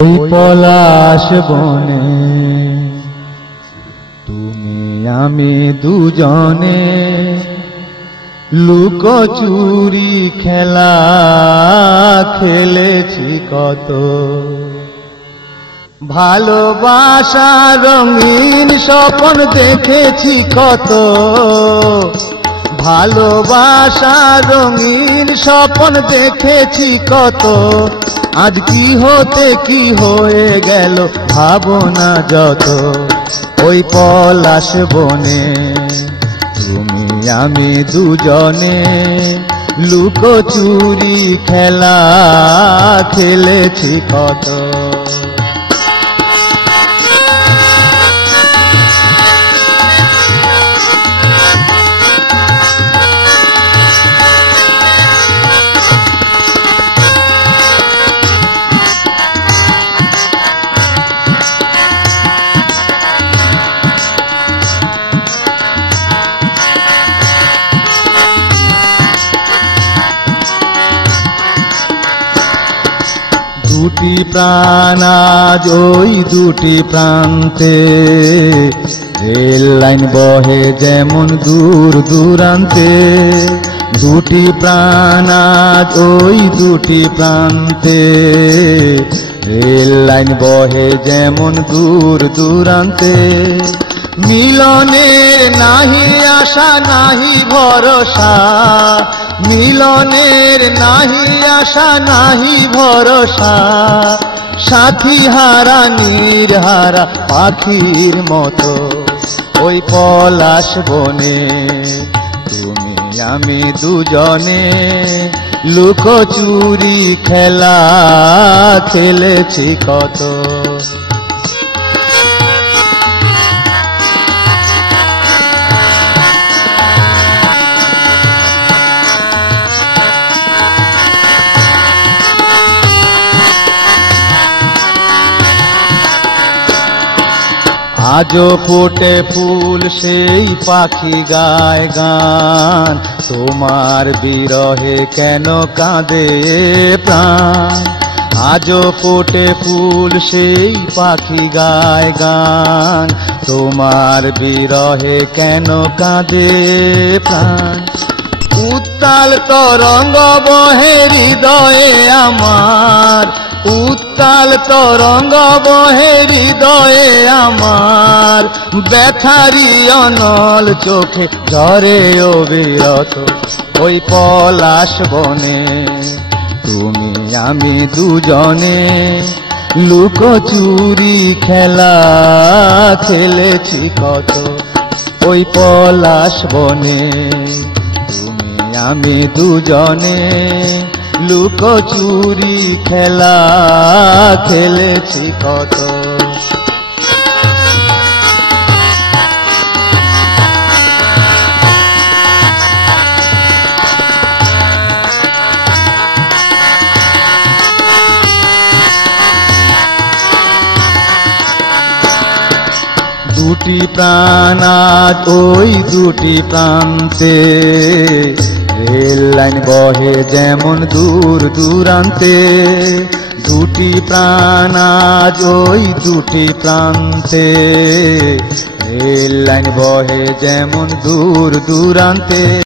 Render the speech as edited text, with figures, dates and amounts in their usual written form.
ওই পলাশ বনে তুমি আমি দুজনে লুকোচুরি খেলা খেলেছি কত। ভালোবাসা রঙিন স্বপ্ন দেখেছি কত। ভালোবাসা রঙিন স্বপ্ন দেখেছি কত। আজ কি হতে কি হয়ে গেল ভাবনা যত। ওই পলাশ বনে তুমি আমি দুজনে লুকোচুরি খেলা খেলেছি কত। দুটি প্রাণ আজ ওই দুটি প্রান্তে, রেল লাইন বহে যেমন দূর দূরান্তে। দুটি প্রাণ আজ ওই দুটি প্রান্তে, রেল লাইন বহে যেমন দূর দূরান্তে। মিলনের নাহি আশা নাহি ভরসা, মিলনের নাহি আশা নাহি ভরসা। সাথী হারা নির্হারা পাখির মতো ওই পলাশ বনে তুমি আমি দুজনে লুকোচুরি খেলা খেলেছি কত। আজও ফোটে ফুল সেই পাখি গায় গান, তোমার বিরহে কেন কাঁদে প্রাণ। আজও ফোটে ফুল সেই পাখি গায় গান, তোমার বিরহে কেন কাঁদে প্রাণ। উত্তাল তরঙ্গ বহে হৃদয়ে আমার, উত্তাল তরঙ্গ বহে হৃদয়ে আমার। ব্যথারি অনল চোখে ঝরে অবিরত ওই পলাশ বনে তুমি আমি দুজনে লুকোচুরি খেলা খেলেছি কত। ওই পলাশ বনে তুমি আমি দুজনে লুকোচুরি খেলা খেলেছি কত। দুটি প্রাণ আজ ওই দুটি প্রান্তে, রেল লাইন বহে যেমন দূর দূরান্তে। দুটি প্রাণ আজ ওই দুটি প্রান্তে, রেল লাইন বহে যেমন দূর দূরান্তে।